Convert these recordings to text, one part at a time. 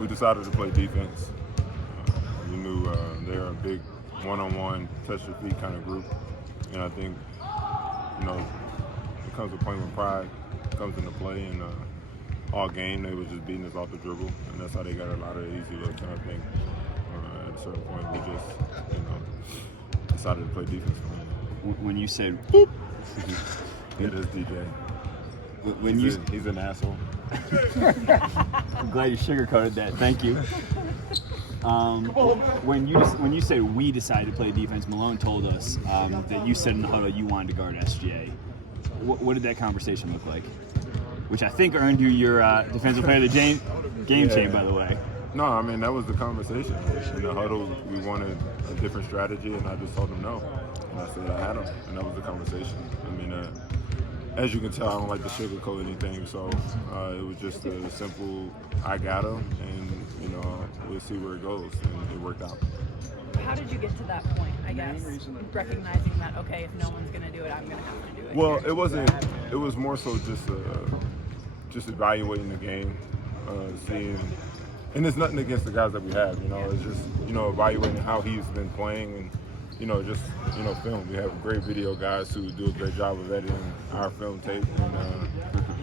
we decided to play defense. We knew they're a big one-on-one, touch your feet kind of group. And I think, it comes to a point when pride comes into play, and all game they was just beating us off the dribble, and that's how they got a lot of easy looks. And I think at a certain point we just, decided to play defense. When you said boop, it is DJ. He's an asshole. I'm glad you sugarcoated that. Thank you. When you said we decided to play defense, Malone told us that you said in the huddle you wanted to guard SGA. What did that conversation look like? Which I think earned you your defensive player of the game chain, by the way. No, I mean, that was the conversation. In the huddle, we wanted a different strategy, and I just told him no. And I said I had him, and that was the conversation. I mean, as you can tell, I don't like to sugarcoat anything, so it was just a simple, I got him, and, we'll see where it goes, and it worked out. How did you get to that point, I guess, recognizing that, okay, if no one's going to do it, I'm going to have to do it? Well, it was more so just evaluating the game, seeing, and it's nothing against the guys that we have, it's just, evaluating how he's been playing and, just film. We have great video guys who do a great job of editing our film tape, and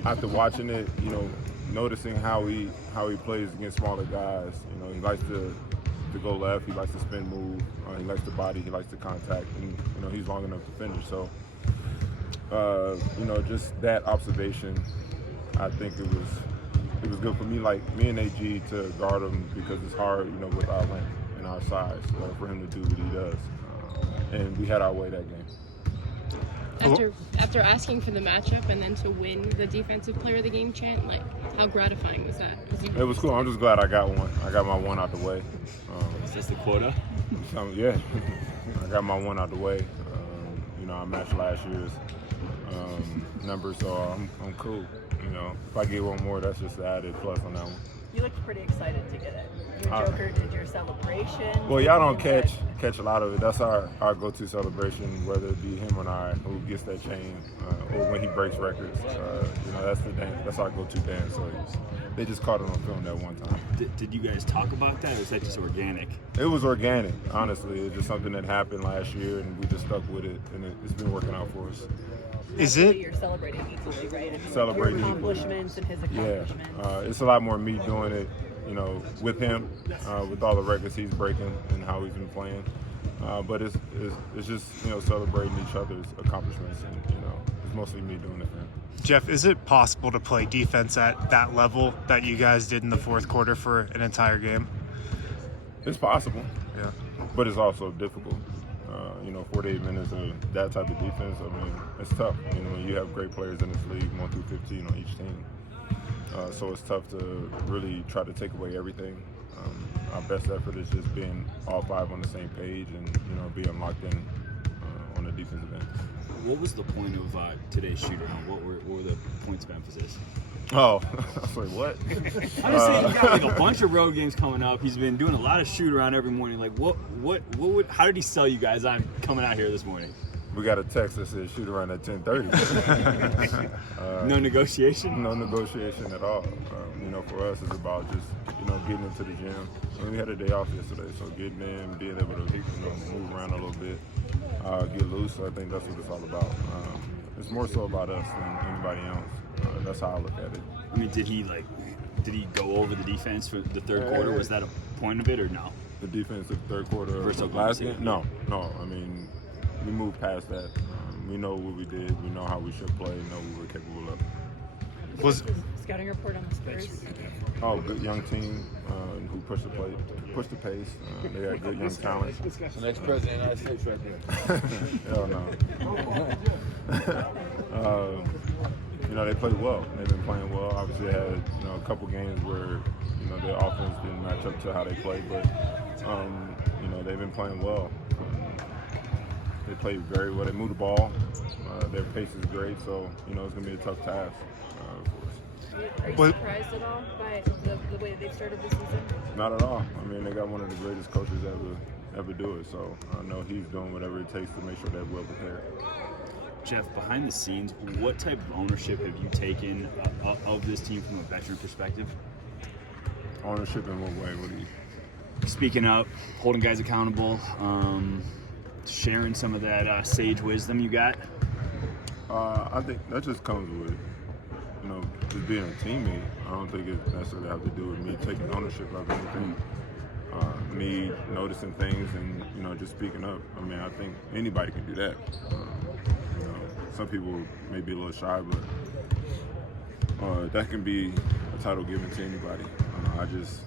after watching it, noticing how he plays against smaller guys. He likes to go left, he likes to spin move, he likes to body, he likes to contact, and he's long enough to finish. So, just that observation, I think it was good for me, like me and AG, to guard him, because it's hard, with our length and our size, for him to do what he does. And we had our way that game. After asking for the matchup and then to win the defensive player of the game chant, how gratifying was that? It was cool. I'm just glad I got one. I got my one out the way. Is this the quota? Yeah, I got my one out the way. I matched last year's number, so I'm cool. If I get one more, that's just the added plus on that one. You looked pretty excited to get it. Your Joker did your celebration. Well, y'all don't catch a lot of it. That's our go-to celebration, whether it be him or I who gets that chain, or when he breaks records. That's the dance. That's our go-to dance. So they just caught it on film that one time. Did you guys talk about that, or was that just organic? It was organic, honestly. It was just something that happened last year, and we just stuck with it, and it's been working out for us. You're celebrating equally, right? Celebrating your accomplishments and his accomplishments. Yeah, it's a lot more me doing it, with him, with all the records he's breaking and how he's been playing. But it's just celebrating each other's accomplishments, and it's mostly me doing it for him. Jeff, is it possible to play defense at that level that you guys did in the fourth quarter for an entire game? It's possible. Yeah. But it's also difficult. 48 minutes of that type of defense, I mean, it's tough. You have great players in this league, 1 through 15 on each team. So it's tough to really try to take away everything. Our best effort is just being all five on the same page and, being locked in on the defensive end. What was the point of today's shoot-around? What were the points of emphasis? Oh, I was like, what? I'm just saying, he's got a bunch of road games coming up. He's been doing a lot of shoot-around every morning. How did he sell you guys on coming out here this morning? We got a text that said shoot around at 10:30. No negotiation? No negotiation at all. For us, it's about just, getting into the gym. We had a day off yesterday, so getting in, being able to, move around a little bit, get loose. So I think that's what it's all about. It's more so about us than anybody else. That's how I look at it. I mean, did he go over the defense for the third quarter? Was that a point of it, or no? The defense of the third quarter versus of last game? No. I mean, we moved past that. We know what we did. We know how we should play. Know what we're capable of. Was scouting report on the Spurs? Oh, good young team who pushed the pace. They got good young talent. The next president of the United States right there. Hell no. They played well. They've been playing well. Obviously, they had a couple games where their offense didn't match up to how they played, but they've been playing well. They played very well. They moved the ball. Their pace is great, so it's going to be a tough task for us. Are you surprised at all by the way they've started the season? Not at all. I mean, they got one of the greatest coaches ever do it, so I know he's doing whatever it takes to make sure they're well prepared. Jeff, behind the scenes, what type of ownership have you taken of this team from a veteran perspective? Ownership in what way? What do you? Speaking up, holding guys accountable, sharing some of that sage wisdom you got. I think that just comes with, just being a teammate. I don't think it necessarily have to do with me taking ownership of anything. Me noticing things and, just speaking up. I mean, I think anybody can do that. Some people may be a little shy, but that can be a title given to anybody. I just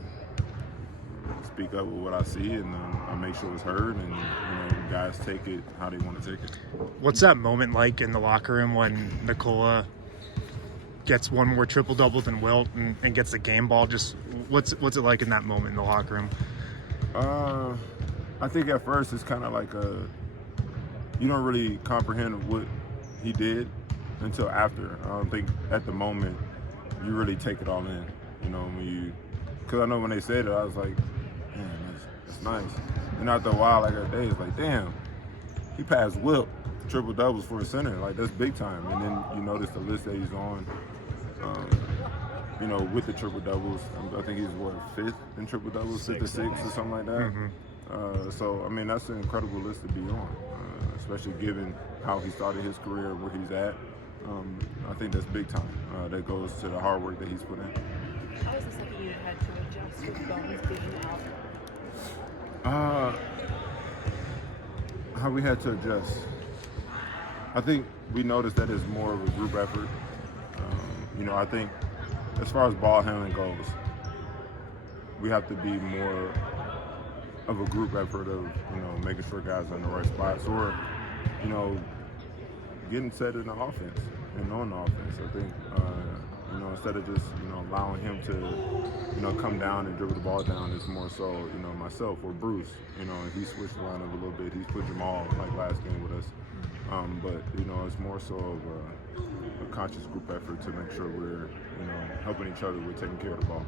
speak up with what I see, and I make sure it's heard, and guys take it how they want to take it. What's that moment like in the locker room when Nikola gets one more triple-double than Wilt and gets the game ball? Just what's it like in that moment in the locker room? I think at first it's kind of like you don't really comprehend what he did until after. I don't think at the moment you really take it all in. Because I know when they said it, I was like, man, that's nice. And after a while, like a day, it's like, damn, he passed Wilt triple doubles for a center. Like, that's big time. And then you notice the list that he's on. With the triple doubles, I think he's fifth in triple doubles, 5th to 6th or something like that. Mm-hmm. So I mean, that's an incredible list to be on, especially given how he started his career, where he's at. I think that's big time. That goes to the hard work that he's put in. How was the second you had to adjust with Bones being out? How we had to adjust. I think we noticed that it's more of a group effort. I think as far as ball handling goes, we have to be more of a group effort of, making sure guys are in the right spots or, getting set in the offense and on the offense. I think, instead of just, allowing him to, come down and dribble the ball down, it's more so, myself or Bruce, if he switched the lineup a little bit, he's put Jamal like last game with us. But, it's more so of a conscious group effort to make sure we're, helping each other with taking care of the ball.